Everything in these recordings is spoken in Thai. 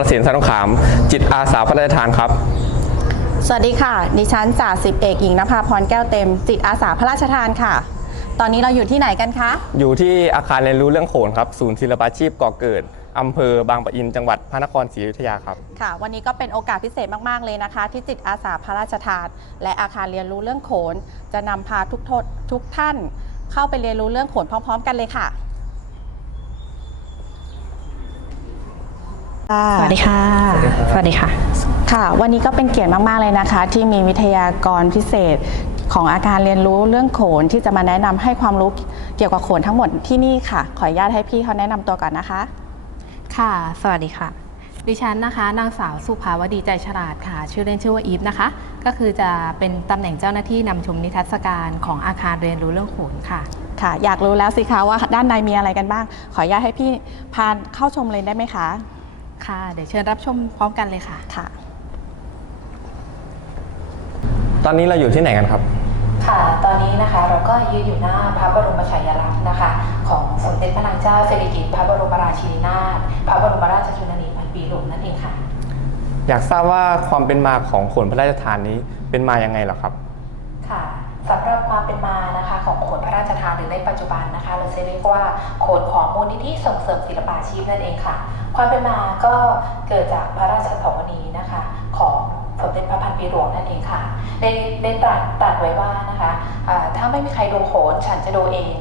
รสิงห์สนขาม จิตอาสาพระราชทานครับ สวัสดีค่ะ ดิฉันจ่าสิบเอกหญิงนภาพรแก้วเต็ม จิตอาสาพระราชทานค่ะ ตอนนี้เราอยู่ที่ไหนกันคะ อยู่ที่อาคารเรียนรู้เรื่องโขนครับ ศูนย์ศิลปาชีพก่อเกิดอำเภอบางปะอินจังหวัดพระนครศรีอยุธยาครับ ค่ะ วันนี้ก็เป็นโอกาสพิเศษมาก ๆ เลยนะคะ ที่จิตอาสาพระราชทาน และอาคารเรียนรู้เรื่องโขน จะนำพาทุกทศทุกท่าน เข้าไปเรียนรู้เรื่องโขนพร้อม ๆ กันเลยค่ะ สวัสดีค่ะ สวัสดีค่ะ ค่ะ วันนี้ก็เป็นเกียรติมาก ๆ เลยนะคะ ที่มีวิทยากรพิเศษของอาคารเรียนรู้เรื่องโขนที่จะมาแนะนำให้ความรู้เกี่ยวกับโขนทั้งหมดที่นี่ค่ะ ขออนุญาตให้พี่เขาแนะนำตัวก่อนนะคะ ค่ะ สวัสดีค่ะ ดิฉันนะคะ นางสาวสุภาวดีใจฉลาดค่ะ ชื่อเล่นชื่อว่าอีฟนะคะ ก็คือจะเป็นตำแหน่งเจ้าหน้าที่นำชมนิทรรศการของอาคารเรียนรู้เรื่องโขนค่ะ ค่ะ อยากรู้แล้วสิคะว่าด้านในมีอะไรกันบ้าง ขออนุญาตให้พี่พาเข้าชมเลยได้ไหมคะ ค่ะ เดี๋ยวเชิญรับชมพร้อมกันเลยค่ะ ค่ะ ตอนนี้เราอยู่ที่ไหนกันครับ ค่ะ ตอนนี้นะคะเราก็ยืนอยู่หน้าพระบรมฉายาลักษณ์นะคะ ของสมเด็จพระนางเจ้าสิริกิติ์พระบรมราชินีนาถพระบรมราชชนนีพันปีหลวงนั่นเองค่ะ อยากทราบว่าความเป็นมาของโขนพระราชทานนี้เป็นมายังไงเหรอครับ ค่ะสำหรับความเป็นมานะคะของโขนพระราชทานหรือในปัจจุบันนะคะ เราจะเรียกว่าโขนของมูลนิธิส่งเสริมศิลปาชีพนั่นเองค่ะ ความเป็นมาก็เกิดจากพระราชสวนีนะคะ ของสมเด็จพระพันปีหลวงนั่นเองค่ะได้ได้ตรัสตรัสไว้ว่านะคะอ่าถ้าไม่มีใครดูโขนฉันจะดูเอง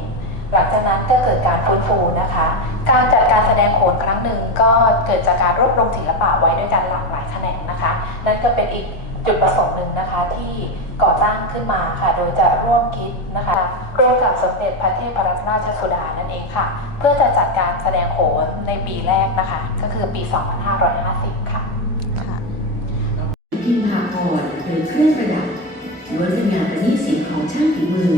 หลังจากนั้นก็เกิดการฟื้นฟูนะคะ การจัดการแสดงโขนครั้งหนึ่งก็เกิดจากการรวบรวมศิลปะไว้ด้วยกันหลากหลายแขนงนะคะ นั่นก็เป็นอีกจุดประสงค์หนึ่งนะคะที่ ก่อตั้งขึ้นมาค่ะ โดยจะร่วมคิดนะคะร่วมกับสมเด็จพระเทพรัตนราชสุดานั่นเองค่ะ เพื่อจะจัดการแสดงโขนในปีแรกนะคะ ก็คือปี 2550 ค่ะค่ะพิมพาพรหรือเครื่องประดับล้วนเป็นงานประณีตศิลป์ของช่างฝีมือ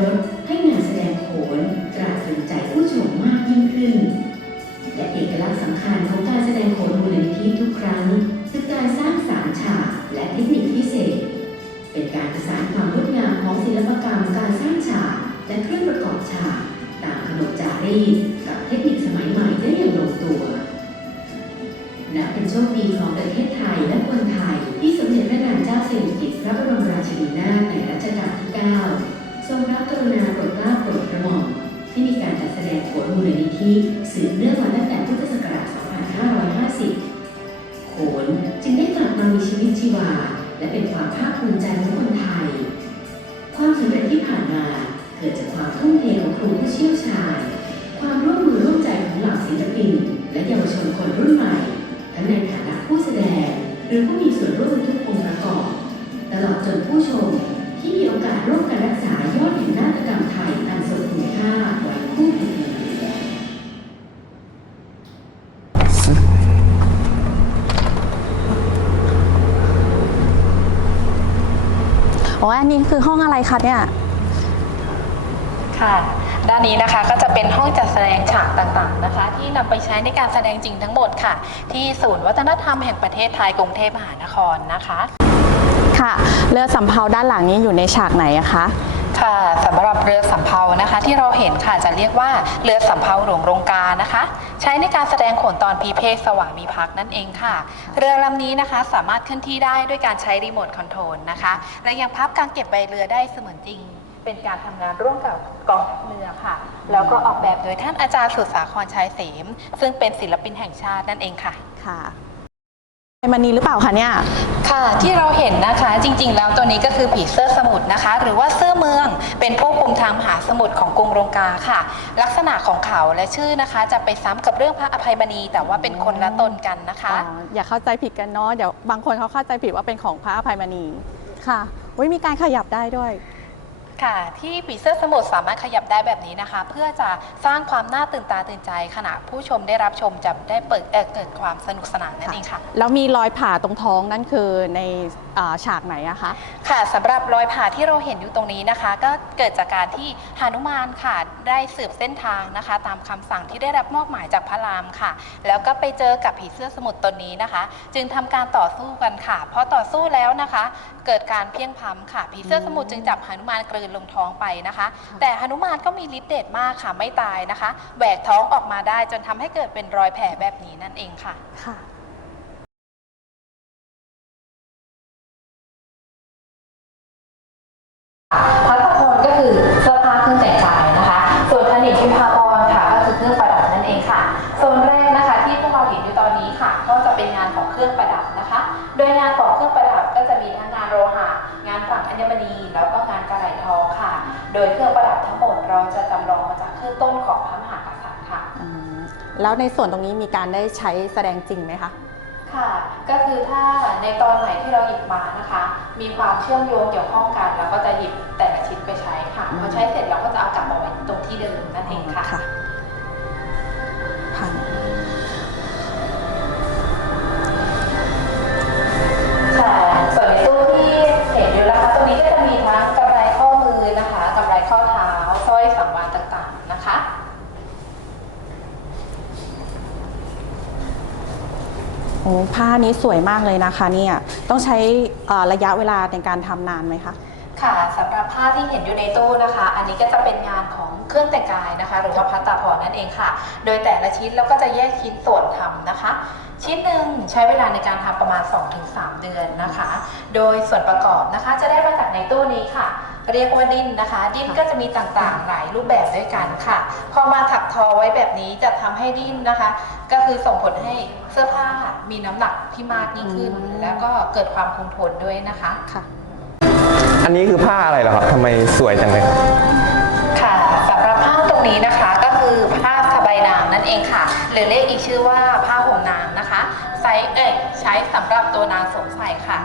รถให้งานแสดงโขนตราตรึงใจผู้ชมมากยิ่งขึ้น และเอกลักษณ์สำคัญของการแสดงโขนมูลนิธิทุกครั้งคือการสร้างสารฉากและเทคนิคพิเศษ เป็นการประสานความงดงามของศิลปกรรมการสร้างฉากและเครื่องประกอบฉากตามขนบจารีต ความสำเร็จที่ผ่านมา เกิดจากความทุ่มเทของครูผู้เชี่ยวชาญ ความร่วมมือร่วมใจของเหล่าศิลปิน และเยาวชนคนรุ่นใหม่ ทั้งในฐานะผู้แสดง หรือผู้มีส่วนร่วมในทุกองค์ประกอบ ตลอดจนผู้ชมที่มีโอกาสร่วมกันรักษายอดแห่งนาฏกรรมไทยอันทรงคุณค่าไว้คู่กัน นดินโอ้ยอันนี้คือห้องอะไรคะเนี่ย ค่ะ ด้านนี้นะคะก็จะเป็นห้องจัดแสดงฉากต่างๆนะคะ ที่นำไปใช้ในการแสดงจริงทั้งหมดค่ะ ที่ศูนย์วัฒนธรรมแห่งประเทศไทยกรุงเทพมหานครนะคะ ค่ะ เรือสำเภาด้านหลังนี้อยู่ในฉากไหนอะคะ ค่ะสำหรับเรือสำเภานะคะ ที่เราเห็นค่ะจะเรียกว่าเรือสำเภาหลวงรงกานะคะ ใช้ในการแสดงโขนตอนพีเพกสว่างมีพักนั่นเองค่ะ เรือลำนี้นะคะสามารถเคลื่อนที่ได้ด้วยการใช้รีโมทคอนโทรลนะคะ และยังพับการเก็บใบเรือได้เสมือนจริง เป็นการทำงานร่วมกับกองทัพเรือค่ะ แล้วก็ออกแบบโดยท่านอาจารย์สุสาครชัยเสม ซึ่งเป็นศิลปินแห่งชาตินั่นเองค่ะ ค่ะ มันนีหรือเปล่าคะเนี่ย ค่ะที่เราเห็นนะคะจริงๆ แล้วตัวนี้ก็คือผีเสื้อสมุทรนะคะ หรือว่าเสื้อเมืองเป็นผู้คุมทางมหาสมุทรของกรุงรงกาค่ะ ลักษณะของเขาและชื่อนะคะ จะไปซ้ำกับเรื่องพระอภัยมณี แต่ว่าเป็นคนละตนกันนะคะ อ๋ออย่าเข้าใจผิดกันเนาะเดี๋ยวบางคนเขาเข้าใจผิดว่าเป็นของพระอภัยมณีค่ะอุ้ยมีการขยับได้ด้วย ค่ะที่ผีเสื้อสมุทรสามารถขยับได้แบบนี้นะคะ เพื่อจะสร้างความน่าตื่นตาตื่นใจ ขณะผู้ชมได้รับชมจะได้เปิดเอ่อเกิดความสนุกสนานนั่นเองค่ะ แล้วมีรอยผ่าตรงท้องนั่นคือใน อ่าฉากไหนอะคะ ค่ะสำหรับรอยผ่าที่เราเห็นอยู่ตรงนี้นะคะ ก็เกิดจากการที่หานุมานค่ะได้สืบเส้นทางนะคะ ตามคำสั่งที่ได้รับมอบหมายจากพระรามค่ะ แล้วก็ไปเจอกับผีเสื้อสมุทรตนนี้นะคะ จึงทำการต่อสู้กันค่ะพอต่อสู้แล้วนะคะ เกิดการเพียงพล้ำค่ะผีเสื้อสมุทรจึงจับหานุมานกลืนลงท้องไปนะคะ แต่หานุมานก็มีฤทธิ์เดชมากค่ะไม่ตายนะคะแหวกท้องออกมาได้จนทำให้เกิดเป็นรอยแผลแบบนี้นั่นเองค่ะ ค่ะ พัฒพรก็คือเสื้อผ้าเครื่องแต่งกายนะคะ ส่วนธนิตพิมพาพรค่ะก็คือเครื่องประดับนั่นเองค่ะโซนแรกนะคะที่พวกเราเห็นอยู่ตอนนี้ค่ะ ก็จะเป็นงานของเครื่องประดับนะคะ โดยงานของเครื่องประดับก็จะมีทั้งงานโลหะ งานฝังอัญมณี แล้วก็งานกระไหลทองค่ะ โดยเครื่องประดับทั้งหมดเราจะจำลองมาจากเครื่องต้นของพระมหากษัตริย์ค่ะอืมแล้วในส่วนตรงนี้มีการได้ใช้แสดงจริงไหมคะ ค่ะ ก็คือถ้าในตอนไหนที่เราหยิบมานะคะ มีความเชื่อมโยงเกี่ยวข้องกันเราก็จะหยิบแต่ละชิ้นไปใช้ค่ะอืมพอใช้เสร็จเราก็จะเอากลับมาไว้ตรงที่เดิมนั่นเองค่ะ ผ้านี้สวยมากเลยนะคะเนี่ยต้องใช้ระยะเวลาในการทำนานไหมคะ ค่ะสำหรับผ้าที่เห็นอยู่ในตู้นะคะ อันนี้ก็จะเป็นงานของเครื่องแต่งกายนะคะ หรือว่าพัตตาพรนั่นเองค่ะ โดยแต่ละชิ้นเราก็จะแยกชิ้นส่วนทำนะคะ ชิ้นหนึ่งใช้เวลาในการทำประมาณ 2-3 เดือนนะคะ โดยส่วนประกอบนะคะจะได้มาจากในตู้นี้ค่ะ เรียกว่าดิ้นนะคะ ดิ้นก็จะมีต่างๆหลายรูปแบบด้วยกันค่ะ พอมาถักทอไว้แบบนี้จะทำให้ดิ้นนะคะ ก็คือส่งผลให้เสื้อผ้ามีน้ำหนักที่มากยิ่งขึ้นอืมแล้วก็เกิดความคงทนด้วยนะคะค่ะ อันนี้คือผ้าอะไรเหรอครับทำไมสวยจังเลยครับค่ะสำหรับผ้าตรงนี้นะคะก็คือผ้าสบายนางนั่นเองค่ะ หรือเรียกอีกชื่อว่าผ้าห่มนางนะคะไซส์เอ่ยใช้สำหรับตัวนางสวมใส่ค่ะ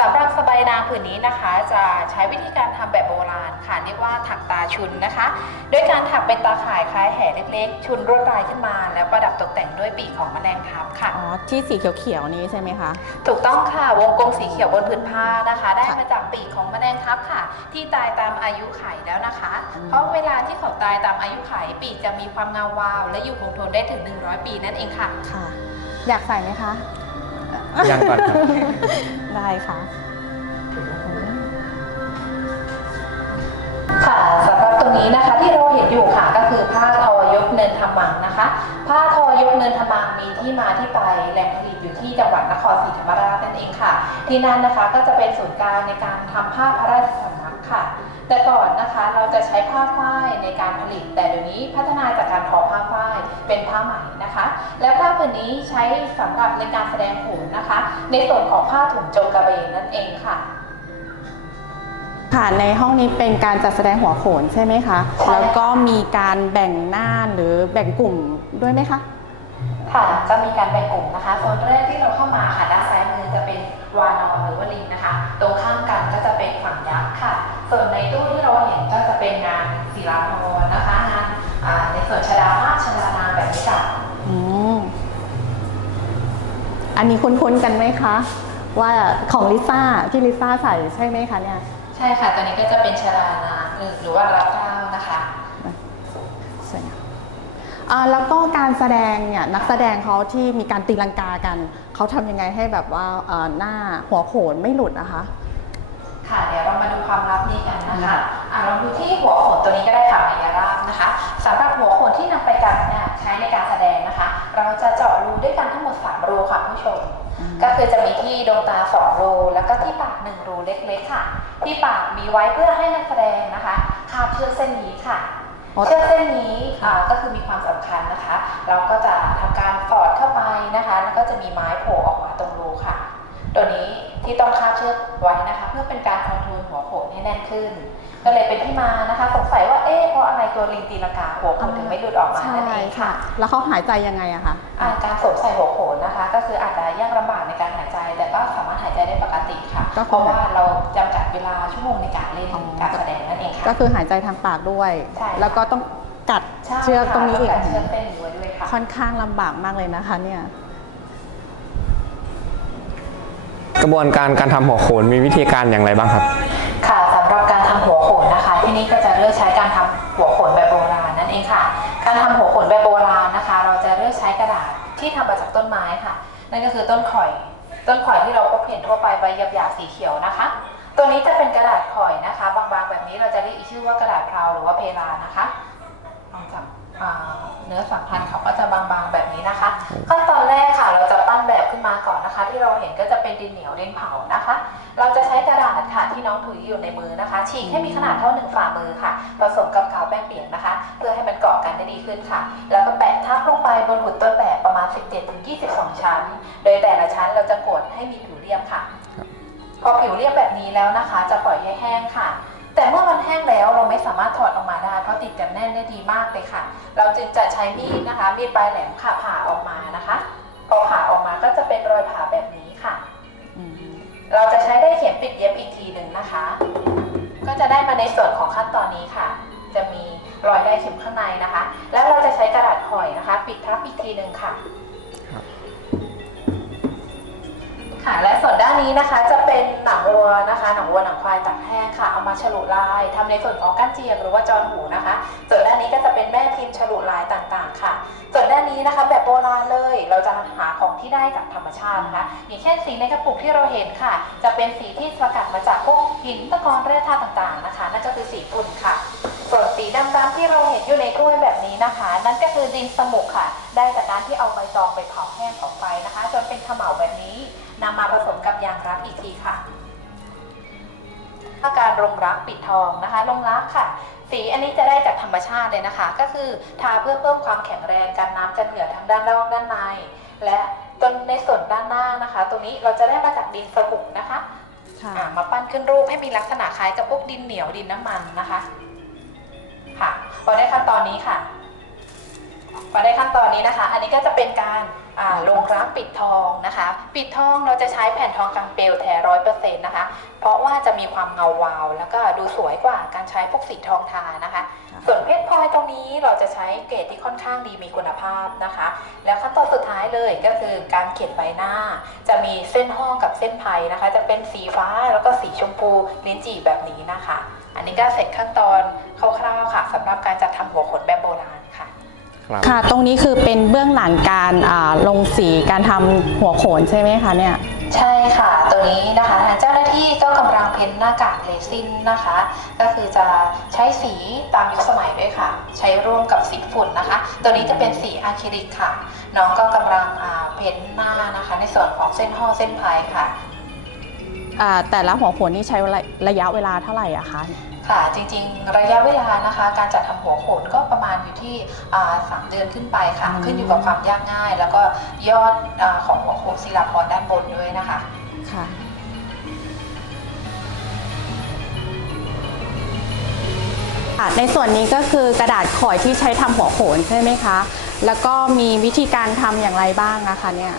สำหรับสบายนางผืนนี้นะคะ จะใช้วิธีการทำแบบโบราณค่ะเรียกว่าถักตาชุนนะคะด้วยการถักเป็นตาข่ายคล้ายแห่เล็ก ๆ ชุนลวดลายขึ้นมา แล้วประดับตกแต่งด้วยปีกของแมลงทับค่ะอ๋อที่สีเขียวๆนี้ใช่ไหมคะ ถูกต้องค่ะวงกลมสีเขียวบนผืนผ้านะคะ ได้มาจากปีกของแมลงทับค่ะ ที่ตายตามอายุไขแล้วนะคะอืมเพราะเวลาที่เขาตายตามอายุไขปีกจะมีความเงาวาว และอยู่คงทนได้ถึง 100 ปีนั่นเองค่ะค่ะ อยากใส่ไหมคะ ยังก่อนครับ ได้ค่ะ ค่ะสำหรับตรงนี้นะคะที่เราเห็นอยู่ค่ะก็คือผ้าทอยกเนินธรรมังนะคะ ผ้าทอยกเนินธรรมังมีที่มาที่ไปแหล่งผลิตอยู่ที่จังหวัดนครศรีธรรมราชนั่นเองค่ะ ที่นั่นนะคะก็จะเป็นศูนย์กลางในการทำผ้าพระราชสำนักค่ะ แต่ก่อนนะคะเราจะใช้ผ้าฝ้ายในการผลิต แต่เดี๋ยวนี้พัฒนาจากการทอผ้าฝ้ายเป็นผ้าไหมนะคะ และผ้าผืนนี้ใช้สำหรับในการแสดงโขนนะคะ ในส่วนของผ้าถุงโจงกระเบนนั่นเองค่ะค่ะในห้องนี้เป็นการจัดแสดงหัวโขนใช่ไหมคะใช่ค่ะแล้วก็มีการแบ่งหน้าหรือแบ่งกลุ่มด้วยไหมคะ ค่ะ จะมีการแบ่งกลุ่มนะคะ โซนแรกที่เราเข้ามาค่ะด้านซ้ายมือจะเป็นวานอนหรือว่าลิงนะคะ ตรงข้าม ส่วนในตู้ที่เราเห็นก็จะเป็นงานศิลาพรณ์นะคะงานอ่าในส่วนชดาภาคชดานาแบบนี้ค่ะอืมอันนี้คุ้นๆกันไหมคะ ว่าของลิซ่าที่ลิซ่าใส่ใช่ไหมคะเนี่ยใช่ค่ะตัวนี้ก็จะเป็นชดานาหรือว่ารับเก้านะคะสวยงามอ่าแล้วก็การแสดงเนี่ยนักแสดงเขาที่มีการตีลังกากัน เขาทำยังไงให้แบบว่าเอ่อหน้าหัวโขนไม่หลุดนะคะ ค่ะเดี๋ยวเรามาดูความลับนี้กันนะค่ะคะอะเราดูที่หัวโขนตัวนี้ก็ได้ค่ะมายาราบนะคะสำหรับหัวโขนที่นำไปกันเนี่ยใช้ในการแสดงนะคะ เราจะเจาะรูด้วยกันทั้งหมด 3 รูค่ะผู้ชม ก็คือจะมีที่ดวงตา2รูแล้วก็ที่ปาก1รูเล็กๆค่ะ ที่ปากมีไว้เพื่อให้นักแสดงนะคะคาบเชือกเส้นนี้ค่ะอ๋อเชือกเส้นนี้อ่าก็คือมีความสำคัญนะคะ เราก็จะทำการสอดเข้าไปนะคะ แล้วก็จะมีไม้โผล่ออกมาตรงรูค่ะโตัวนี้ ที่ต้องคาบเชือกไว้นะคะ เพื่อเป็นการคอนโทรลหัวโขนให้แน่นขึ้น ก็เลยเป็นที่มานะคะ สงสัยว่าเอ๊ะเพราะอะไรตัวลิงตีลังกาหัวโขนถึงไม่หลุดออกมาใช่นั่นเองค่ะค่ะ แล้วเขาหายใจยังไงอะคะอ่าการสวมใส่หัวโขนนะคะ ก็คืออาจจะยากลำบากในการหายใจ แต่ก็สามารถหายใจได้ปกติค่ะก็คือเพราะว่าเราจำกัดเวลาชั่วโมงในการเล่นอ๋อการแสดงนั่นเองค่ะก็คือหายใจทางปากด้วยใช่ค่ะแล้วก็ต้องกัดใช่เชือกตรงนี้อีกค่ะต้การเชือกเต้นอยู่ด้วยค่ะค่อนข้างลำบากมากเลยนะคะเนี่ย ระบวนการการทำหัวโขนมีวิธีการอย่างไรบ้างครับ ค่ะสำหรับการทำหัวโขนนะคะ ที่นี่ก็จะเลือกใช้การทำหัวโขนแบบโบราณนั่นเองค่ะ การทำหัวโขนแบบโบราณนะคะ เราจะเลือกใช้กระดาษที่ทำมาจากต้นไม้ค่ะ นั่นก็คือต้นข่อย ต้นข่อยที่เราพบเห็นทั่วไปใบหยาบๆสีเขียวนะคะ ตัวนี้จะเป็นกระดาษข่อยนะคะ บางๆแบบนี้เราจะเรียกอีกชื่อว่ากระดาษพลาหรือว่าเพลานะคะลองจับเนื้อสัมพันธ์เขาก็จะบางๆแบบนี้นะคะขั้นตอน มาก่อนนะคะ ที่เราเห็นก็จะเป็นดินเหนียวดินเผานะคะ เราจะใช้กระดาษค่ะที่น้องถืออยู่ในมือนะคะ ฉีกให้มีขนาดเท่าหนึ่งฝ่ามือค่ะ ผสมกับกาวแป้งเปียกนะคะ เพื่อให้มันเกาะกันได้ดีขึ้นค่ะ แล้วก็แปะทับลงไปบนหุ่นต้นแบบประมาณ 17-22 ชั้น โดยแต่ละชั้นเราจะกดให้มีผิวเรียบค่ะ พอผิวเรียบแบบนี้แล้วนะคะ จะปล่อยให้แห้งค่ะแต่เมื่อมันแห้งแล้วเราไม่สามารถถอดออกมาได้เพราะติดกันแน่นได้ดีมากเลยค่ะ เราจึงจะใช้มีดนะคะ มีดปลายแหลมค่ะผ่าออกมานะคะ พอผ่าออกมาก็จะเป็นรอยผ่าแบบนี้ค่ะอืมเราจะใช้ได้เข็มปิดเย็บอีกทีหนึ่งนะคะ ก็จะได้มาในส่วนของขั้นตอนนี้ค่ะ จะมีรอยได้เข็มข้างในนะคะ แล้วเราจะใช้กระดาษห่อยนะคะ ปิดทับอีกทีหนึ่งค่ะครับค่ะและส่วนด้านนี้นะคะจะเป็นหนังวัวนะคะหนังวัวหนังควายตากแห้งค่ะเอามาฉลุลายทำในส่วนของก้านเจียมหรือว่าจอนหูนะคะ ส่วนด้านนี้ก็จะเป็นแม่พิมพ์ฉลุลายต่างๆ ค่ะ ส่วนด้านนี้นะคะ แบบโบราเลย เราจะหาของที่ได้จากธรรมชาตินะคะอย่างเช่นสีในกระปุกที่เราเห็นค่ะ จะเป็นสีที่สกัดมาจากพวกหินตะกอนแร่ธาตุต่างๆนะคะนั่นก็คือสีฝุ่นค่ะส่วนสีดำๆที่เราเห็นอยู่ในถ้วยแบบนี้นะคะ นั่นก็คือดินสมุกค่ะ ได้จากการที่เอาใบตองไปเผาแห้งออกไปนะคะ จนเป็นขม่าวแบบนี้นำมาผสมกับยางรักอีกทีค่ะถ้าการลงรักปิดทองนะคะลงรักค่ะ สีอันนี้จะได้จากธรรมชาติเลยนะคะ ก็คือทาเพื่อเพิ่มความแข็งแรงกันน้ำจะเหนือทั้งด้านนอกด้านใน และตรงในส่วนด้านหน้านะคะ ตรงนี้เราจะได้มาจากดินสมุกนะคะค่ะอ่ามาปั้นขึ้นรูปให้มีลักษณะคล้ายกับพวกดินเหนียวดินน้ำมันนะคะค่ะพอได้ขั้นตอนนี้ค่ะพอได้ขั้นตอนนี้นะคะอันนี้ ก็จะเป็นการอ่าลงรักปิดทองนะคะ ปิดทองเราจะใช้แผ่นทองคำเปลวแท้ร้อยเปอร์เซ็นต์นะคะ เพราะว่าจะมีความเงาวาว แล้วก็ดูสวยกว่าการใช้พวกสีทองทานะคะ ส่วนเพชรพลอยตรงนี้เราจะใช้เกรดที่ค่อนข้างดีมีคุณภาพนะคะ แล้วขั้นตอนสุดท้ายเลยก็คือการเขียนใบหน้า จะมีเส้นห้องกับเส้นไผ่นะคะ จะเป็นสีฟ้าแล้วก็สีชมพูลิ้นจี่แบบนี้นะคะ อันนี้ก็เสร็จขั้นตอนคร่าวๆค่ะสำหรับการจัดทำหัวขนแบบโบราณ ค่ะครับ ค่ะ ตรงนี้คือเป็นเบื้องหลังการอ่าลงสีการทำหัวโขนใช่ไหมคะเนี่ย ใช่ค่ะ ตัวนี้นะคะทางเจ้าหน้าที่ก็กำลังเพ้นหน้ากากเลซินนะคะ ก็คือจะใช้สีตามยุคสมัยด้วยค่ะ ใช้ร่วมกับสีฝุ่นนะคะ ตัวนี้จะเป็นสีอะคริลิกค่ะ น้องก็กำลังอ่าเพ้นหน้านะคะ ในส่วนของเส้นห่อเส้นพายค่ะ อ่าแต่ละหัวโขนนี่ใช้ระระยะเวลาเท่าไหร่อะคะ ค่ะจริงๆ ระยะเวลานะคะ การจัดทำหัวโขนก็ประมาณอยู่ที่อ่าสามเดือนขึ้นไปค่ะอืมขึ้นอยู่กับความยากง่าย แล้วก็ยอดอาของหัวโขนศิลาพรด้านบนด้วยนะคะค่ะอะในส่วนนี้ก็คือกระดาษข่อยที่ใช้ทำหัวโขนใช่ไหมคะ แล้วก็มีวิธีการทำอย่างไรบ้างนะคะเนี่ย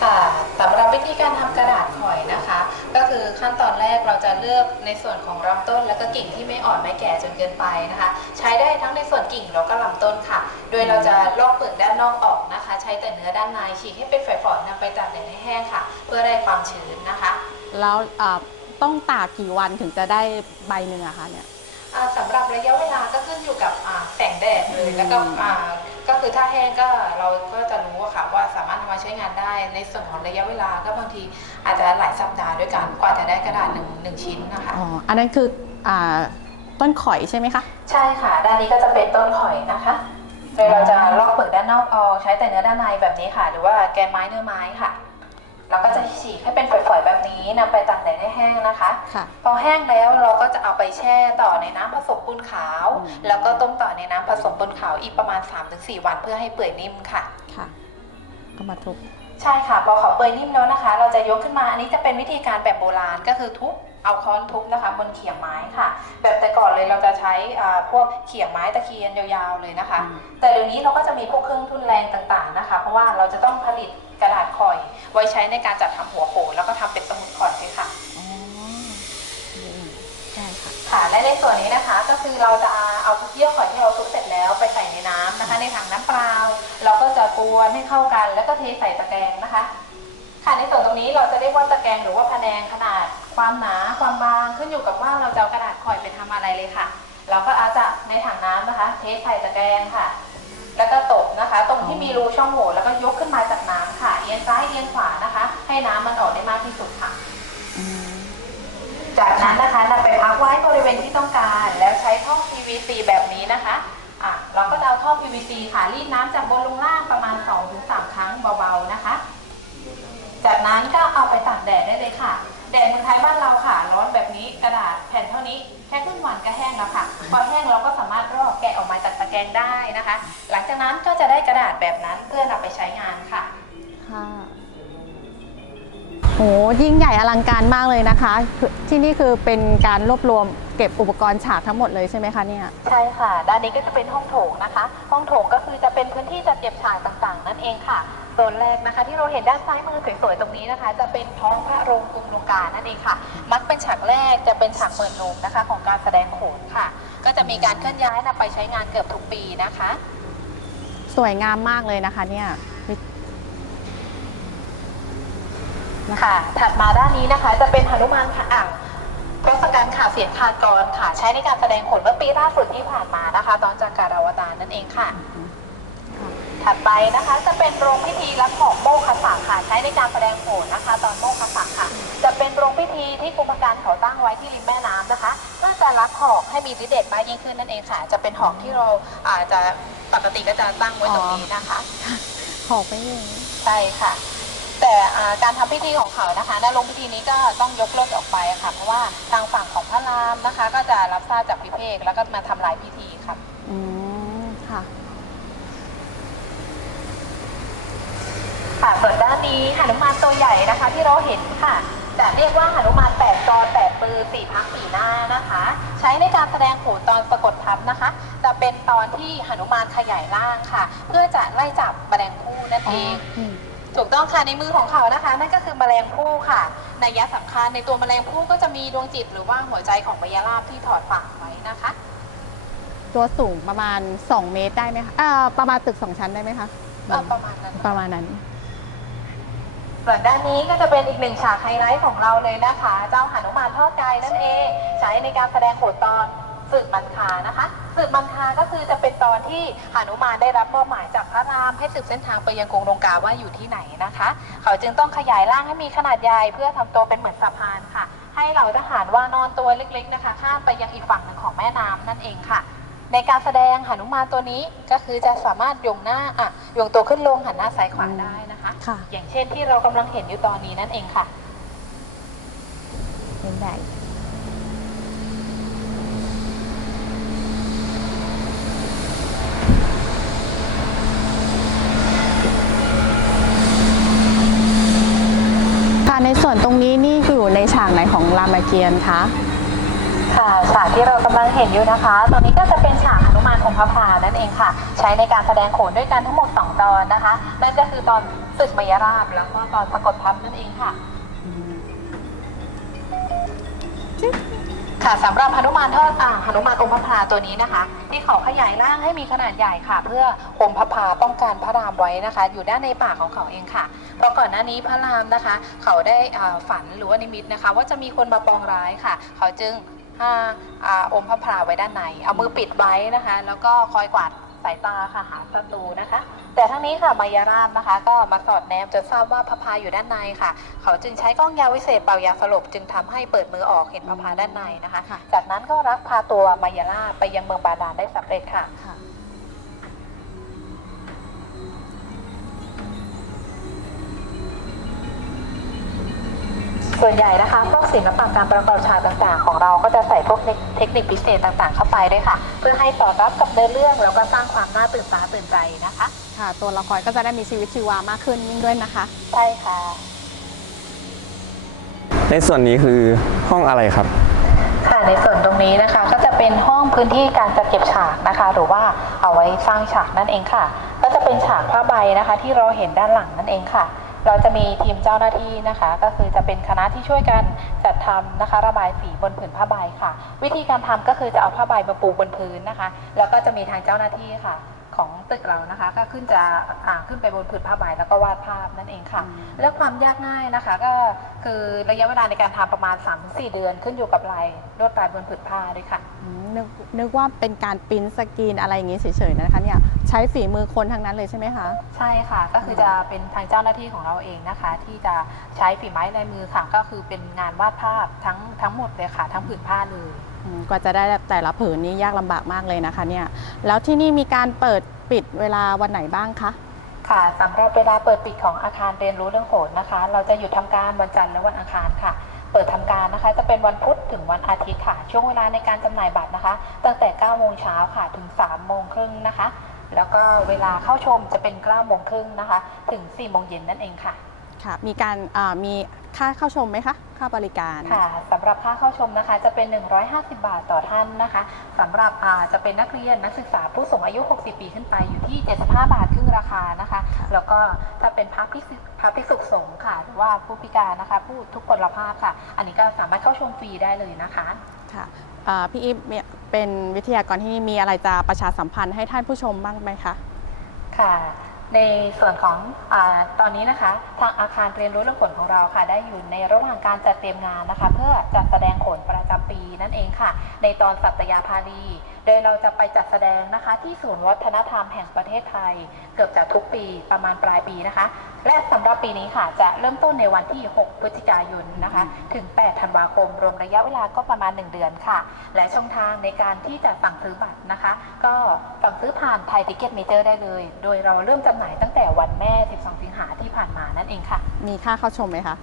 ค่ะสำหรับวิธีการทำกระดาษข่อยนะคะ ก็คือขั้นตอนแรกเราจะเลือกในส่วนของลำต้น แล้วก็กิ่งที่ไม่อ่อนไม่แก่จนเกินไปนะคะ ใช้ได้ทั้งในส่วนกิ่งแล้วก็ลำต้นค่ะ โดยเราจะลอกเปลือกด้านนอกออกนะคะ ใช้แต่เนื้อด้านในฉีกให้เป็นฝอยๆนำไปตากแดดให้แห้งค่ะ เพื่อได้ความชื้นนะคะ แล้วอ่าต้องตากกี่วันถึงจะได้ใบหนึ่งอะคะเนี่ย อ่าสำหรับระยะเวลาก็ขึ้นอยู่กับอ่าแสงแดดเลยอืมแล้วก็อ่า ก็คือถ้าแห้งก็เราก็จะรู้อะค่ะว่าสามารถนำมาใช้งานได้ในส่วนของระยะเวลาก็บางทีอาจจะหลายสัปดาห์ด้วยกันกว่าจะได้กระดาษหนึ่งหนึ่งชิ้นนะคะ อ๋อ อันนั้นคืออ่าต้นข่อยใช่ไหมคะ ใช่ค่ะ ด้านนี้ก็จะเป็นต้นข่อยนะคะโดยเราจะลอกเปลือกด้านนอกออกใช้แต่เนื้อด้านในแบบนี้ค่ะ หรือว่าแกนไม้เนื้อไม้ค่ะเราก็จะฉีกให้เป็นฝอยๆแบบนี้นำไปตากแดดให้แห้งนะคะ ค่ะ พอแห้งแล้วเราก็จะเอาไปแช่ต่อในน้ำผสมปูนขาวอืม แล้วก็ต้มต่อในน้ำผสมปูนขาวอีกประมาณ 3-4 วันเพื่อให้เปื่อยนิ่มค่ะค่ะก็มาทุบใช่ค่ะ พอเขาเปื่อยนิ่มแล้วนะคะ เราจะยกขึ้นมาอันนี้จะเป็นวิธีการแบบโบราณก็คือทุบเอาค้อนทุบนะคะบนเขียงไม้ค่ะ แบบแต่ก่อนเลยเราจะใช้อ่าพวกเขียงไม้ตะเคียนยาวๆเลยนะคะ แต่เดี๋ยวนี้เราก็จะมีพวกเครื่องทุนแรงต่างๆนะคะ เพราะว่าเราจะต้องผลิตกระดาษคอย ไว้ใช้ในการจัดทำหัวโขนแล้วก็ทำเป็นสมุดคอยด้วยค่ะ อ๋ออืมใช่ ค่ะและในส่วนนี้นะคะก็คือเราจะเอาทุกเยื่อหอยที่เราทุบเสร็จแล้วไปใส่ในน้ำนะคะ ในถังน้ำเปล่าเราก็จะกวนให้เข้ากัน แล้วก็เทใส่ตะแกรงนะคะ ค่ะในส่วนตรงนี้เราจะเรียกว่าตะแกรงหรือว่าผนงขนาดความหนาความบางขึ้นอยู่กับว่าเราจะเอากระดาษคอยไปทำอะไรเลยค่ะ เราก็เอาจากในถังน้ำนะคะ เทใส่ตะแกรงค่ะ แล้วก็ตบนะคะ ตรงที่มีรูช่องโหว่แล้วก็ยกขึ้นมาจากน้ำค่ะ เอียงซ้ายเอียงขวานะคะ ให้น้ำมันออกได้มากที่สุดค่ะ จากนั้นนะคะนำไปพักไว้บริเวณที่ต้องการ แล้วใช้ท่อ PVC แบบนี้นะคะอะเราก็จะเอาท่อ PVC ค่ะรีดน้ำจากบนลงล่างประมาณ 2-3 ครั้งเบาๆนะคะ จากนั้นก็เอาไปตากแดดได้เลยค่ะ แดดเมืองไทยบ้านเราค่ะ ร้อนแบบนี้กระดาษแผ่นเท่านี้แค่ครึ่งวันก็แห้งแล้วค่ะ พอแห้งเราก็สามารถรอกแกะออกมาจากตะแกรงได้นะคะ หลังจากนั้นก็จะได้กระดาษแบบนั้นเพื่อนำไปใช้งานค่ะ ค่ะ โหยิ่งใหญ่อลังการมากเลยนะคะคือที่นี่คือเป็นการรวบรวมเก็บอุปกรณ์ฉากทั้งหมดเลยใช่ไหมคะเนี่ยใช่ค่ะ ด้านนี้ก็จะเป็นห้องโถงนะคะ ห้องโถงก็คือจะเป็นพื้นที่จัดเก็บฉากต่างๆ นั่นเองค่ะโซนแรกนะคะ ที่เราเห็นด้านซ้ายมือสวยๆตรงนี้นะคะ จะเป็นท้องพระโรงกรุงลงกานั่นเองค่ะ มักเป็นฉากแรกจะเป็นฉากเปิดโรงนะคะ ของการแสดงโขนค่ะ ก็จะมีการเคลื่อนย้ายนำไปใช้งานเกือบทุกปีนะคะ สวยงามมากเลยนะคะเนี่ย ค่ะ ถัดมาด้านนี้นะคะ จะเป็นหนุมานค่ะอ่างทศกัณฐ์ค่ะเสียงคานกรค่ะ ใช้ในการแสดงโขนเมื่อปีล่าสุดที่ผ่านมานะคะ ตอนจากการอวตารนั่นเองค่ะ ถัดไปนะคะจะเป็นโรงพิธีรับของโมกขสาค่ะใช้ในการแสดงโขนนะคะ ตอนโมกขสาค่ะ จะเป็นโรงพิธีที่กรมการเขาตั้งไว้ที่ริมแม่น้ำนะคะเพื่อจะรับหอกให้มีฤทธิ์เดชมากยิ่งขึ้นนั่นเองค่ะ จะเป็นหอกที่เราอาจจะปกติก็จะตั้งไว้ตรงนี้นะคะขอบไปเองใช่ค่ะ แต่อ่าการทำพิธีของเขานะคะในโรงพิธีนี้ก็ต้องยกเลิกออกไปค่ะ เพราะว่าทางฝั่งของพระรามนะคะ ก็จะรับทราบจากพิเภกแล้วก็มาทำลายพิธีค่ะอืมค่ะค่ะส่วนด้านนี้หนุมานตัวใหญ่นะคะ ที่เราเห็นค่ะจะเรียกว่าหนุมานแปดจอแปดปือสี่พักสี่หน้านะคะ ใช้ในการแสดงโขนตอนสะกดทับนะคะ จะเป็นตอนที่หนุมานขยายร่างค่ะ เพื่อจะไล่จับแมลงภู่นั่นเอง ถูกต้องค่ะในมือของเขานะคะ นั่นก็คือแมลงภู่ค่ะในยะสำคัญในตัวแมลงภู่ก็จะมีดวงจิตหรือว่าหัวใจของพญาราบที่ถอดฝังไว้นะคะ ตัวสูงประมาณ 2 เมตรได้ไหมคะอ่าประมาณตึก 2 ชั้นได้ไหมคะก็ประมาณนั้นประมาณนั้นส่วนด้านนี้ก็จะเป็นอีกหนึ่งฉากไฮไลท์ของเราเลยนะคะ เจ้าหนุมานทอดกายนั่นเอง ใช้ในการแสดงโขนตอนสืบมันคานะคะ สืบมันคาก็คือจะเป็นตอนที่หนุมานได้รับมอบหมายจากพระรามให้สืบเส้นทางไปยังกรุงลงกาว่าอยู่ที่ไหนนะคะ เขาจึงต้องขยายร่างให้มีขนาดใหญ่เพื่อทำตัวเป็นเหมือนสะพานค่ะ ให้เหล่าทหารว่านอนตัวเล็กๆนะคะ ข้ามไปยังอีกฝั่งหนึ่งของแม่น้ำนั่นเองค่ะ ในการแสดงหนุมานตัวนี้ก็คือจะสามารถยงหน้าอะยงตัวขึ้นลงหันหน้าซ้ายขวาได้นะคะค่ะอย่างเช่นที่เรากำลังเห็นอยู่ตอนนี้นั่นเองค่ะเป็นใหญ่ค่ะในส่วนตรงนี้นี่อยู่ในฉากไหนของ รามเกียรติ์คะ ค่ะฉากที่เรากำลังเห็นอยู่นะคะตอนนี้ก็จะเป็นฉากอนุมานองค์พระพานั่นเองค่ะ ใช้ในการแสดงโขนด้วยกันทั้งหมด 2 ตอนนะคะ นั่นก็คือตอนศึกมยราบแล้วก็ตอนสะกดทัพนั่นเองค่ะ ค่ะสำหรับหนุมานทอดอ่าหนุมานองค์พระพราตัวนี้นะคะ ที่เขาขยายร่างให้มีขนาดใหญ่ค่ะ เพื่อองค์พระพราป้องกันพระรามไว้นะคะ อยู่ด้านในป่ากของเขาเองค่ะเพราะก่อนหน้านี้พระรามนะคะ เขาได้อ่าฝันหรือว่านิมิตนะคะ ว่าจะมีคนมาปองร้ายค่ะ เขาจึงห้าอ่าอมพระพราไว้ด้านใน เอามือปิดไว้นะคะ แล้วก็คอยกวาด สายตาค่ะหาศัตรูนะคะ แต่ทั้งนี้ค่ะมายาราบนะคะ ก็มาสอดแนมจนทราบว่าพระพาอยู่ด้านในค่ะ เขาจึงใช้กล้องยาววิเศษเป่ายาสลบจึงทำให้เปิดมือออกเห็นพระพาด้านในนะคะค่ะจากนั้นก็รักพาตัวมายาราบไปยังเมืองบาดาลได้สำเร็จค่ะ ส่วนใหญ่นะคะพวกศิลปะการประกอบฉากต่างๆ ของเราก็จะใส่พวกเทคนิคพิเศษต่างๆ เข้าไปด้วยค่ะ เพื่อให้สอดรับกับเนื้อเรื่องแล้วก็สร้างความน่าตื่นตาตื่นใจนะคะค่ะ ตัวละครก็จะได้มีชีวิตชีวามากขึ้นยิ่งด้วยนะคะใช่ค่ะ ในส่วนนี้คือห้องอะไรครับค่ะในส่วนตรงนี้นะคะก็จะเป็นห้องพื้นที่การจัดเก็บฉากนะคะ หรือว่าเอาไว้สร้างฉากนั่นเองค่ะ ก็จะเป็นฉากผ้าใบนะคะ ที่เราเห็นด้านหลังนั่นเองค่ะ เราจะมีทีมเจ้าหน้าที่นะคะ ก็คือจะเป็นคณะที่ช่วยกันจัดทำนะคะ ระบายสีบนผืนผ้าใบค่ะ วิธีการทำก็คือจะเอาผ้าใบมาปูบนพื้นนะคะ แล้วก็จะมีทางเจ้าหน้าที่ค่ะ ของตึกเรานะคะ ก็ขึ้นจะอ่าขึ้นไปบนผืนผ้าใบแล้วก็วาดภาพนั่นเองค่ะอืมและความยากง่ายนะคะ ก็คือระยะเวลาในการทำประมาณ 3-4 เดือน ขึ้นอยู่กับลายลวดลายบนผืนผ้าด้วยค่ะอืมนึกนึกว่าเป็นการปริ้นสกรีนอะไรอย่างงี้เฉยๆนะคะเนี่ยใช้ฝีมือคนทั้งนั้นเลยใช่ไหมคะ ใช่ค่ะ ก็คือจะเป็นทางเจ้าหน้าที่ของเราเองนะคะ ที่จะใช้ฝีไม้ลายมือค่ะก็คือเป็นงานวาดภาพทั้งทั้งหมดเลยค่ะ ทั้งผืนผ้าเลยอืม กว่าจะได้แต่ละผืนนี้ยากลำบากมากเลยนะคะเนี่ยแล้วที่นี่มีการเปิดปิดเวลาวันไหนบ้างคะ ค่ะสำหรับเวลาเปิดปิดของอาคารเรียนรู้เรื่องโขนนะคะ เราจะหยุดทำการวันจันทร์และวันอังคารค่ะ เปิดทำการนะคะ จะเป็นวันพุธถึงวันอาทิตย์ค่ะ ช่วงเวลาในการจำหน่ายบัตรนะคะ ตั้งแต่ 9 โมงเช้าค่ะ ถึง 3 โมงครึ่งนะคะ แล้วก็เวลาเข้าชมจะเป็น 9 โมงครึ่งนะคะ ถึง 4 โมงเย็นนั่นเองค่ะ ค่ะ มีการอ่ามีค่าเข้าชมไหมคะ ค่าบริการ ค่ะสำหรับค่าเข้าชมนะคะ จะเป็น 150 บาทต่อท่านนะคะสำหรับอ่าจะเป็นนักเรียนนักศึกษาผู้สูงอายุ 60 ปีขึ้นไปอยู่ที่ 75 บาทครึ่งราคานะคะ แล้วก็ถ้าเป็นพระภิกษุพระภิกษุสงฆ์ค่ะหรือว่าผู้พิการนะคะ ผู้ทุกพลภาพค่ะ อันนี้ก็สามารถเข้าชมฟรีได้เลยนะคะค่ะอ่าพี่อีฟเนี่ยเป็นวิทยากรที่นี่มีอะไรจะประชาสัมพันธ์ให้ท่านผู้ชมบ้างไหมคะค่ะ ในส่วนของอตอนนี้นะคะทางอาคารเรียนรู้เรื่องขนของเราค่ะ ได้อยู่ในระหว่างการจัดเตรียมงานนะคะ เพื่อจัดแสดงขนประจำปีนั่นเองค่ะ ในตอนสัตยาภารีโดยเราจะไปจัดแสดงนะคะ ที่ศูนย์วัฒนธรรมแห่งประเทศไทย เกือบจะทุกปีประมาณปลายปีนะคะ และสำหรับปีนี้ค่ะจะเริ่มต้นในวันที่ 6 พฤศจิกายนนะคะ ถึง 8 ธันวาคม รวมระยะเวลาก็ประมาณ 1 เดือนค่ะ และช่องทางในการที่จะสั่งซื้อบัตรนะคะ ก็สั่งซื้อผ่านไทยทิเก็ตเมเจอร์ได้เลย โดยเราเริ่มจำหน่ายตั้งแต่วันแม่ 12 สิงหาที่ผ่านมานั่นเองค่ะ มีค่าเข้าชมไหมคะ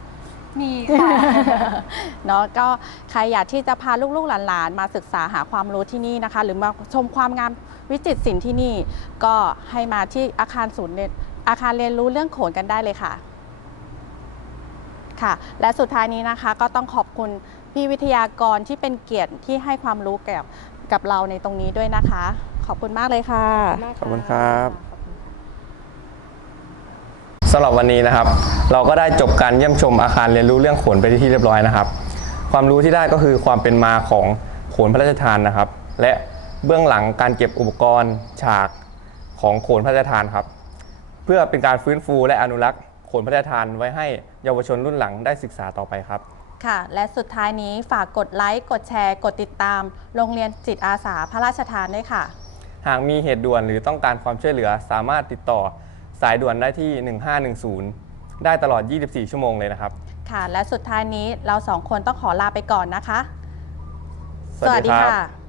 มีค่ะ เนาะก็ใครอยากที่จะพาลูกๆหลานๆ มาศึกษาหาความรู้ที่นี่นะคะ หรือมาชมความงามวิจิตรศิลป์ที่นี่ ก็ให้มาที่อาคารศูนย์เรียน อาคารเรียนรู้เรื่องโขนกันได้เลยค่ะค่ะ และสุดท้ายนี้นะคะก็ต้องขอบคุณพี่วิทยากรที่เป็นเกียรติที่ให้ความรู้แก่กับเราในตรงนี้ด้วยนะคะ ขอบคุณมากเลยค่ะ ขอบคุณครับสำหรับวันนี้นะครับ เราก็ได้จบการเยี่ยมชมอาคารเรียนรู้เรื่องโขนไปที่เรียบร้อยนะครับ ความรู้ที่ได้ก็คือความเป็นมาของโขนพระราชทานนะครับ และเบื้องหลังการเก็บอุปกรณ์ฉากของโขนพระราชทานครับ เพื่อเป็นการฟื้นฟูและอนุรักษ์โขนพระราชทานไว้ให้เยาวชนรุ่นหลังได้ศึกษาต่อไปครับ ค่ะ และสุดท้ายนี้ฝากกดไลค์กดแชร์ กดติดตาม โรงเรียนจิตอาสาพระราชทานด้วยค่ะ หากมีเหตุด่วนหรือต้องการความช่วยเหลือสามารถติดต่อสายด่วนได้ที่ 1510 ได้ตลอด 24 ชั่วโมงเลยนะครับ ค่ะ และสุดท้ายนี้เราสองคนต้องขอลาไปก่อนนะคะ สวัสดีครับค่ะ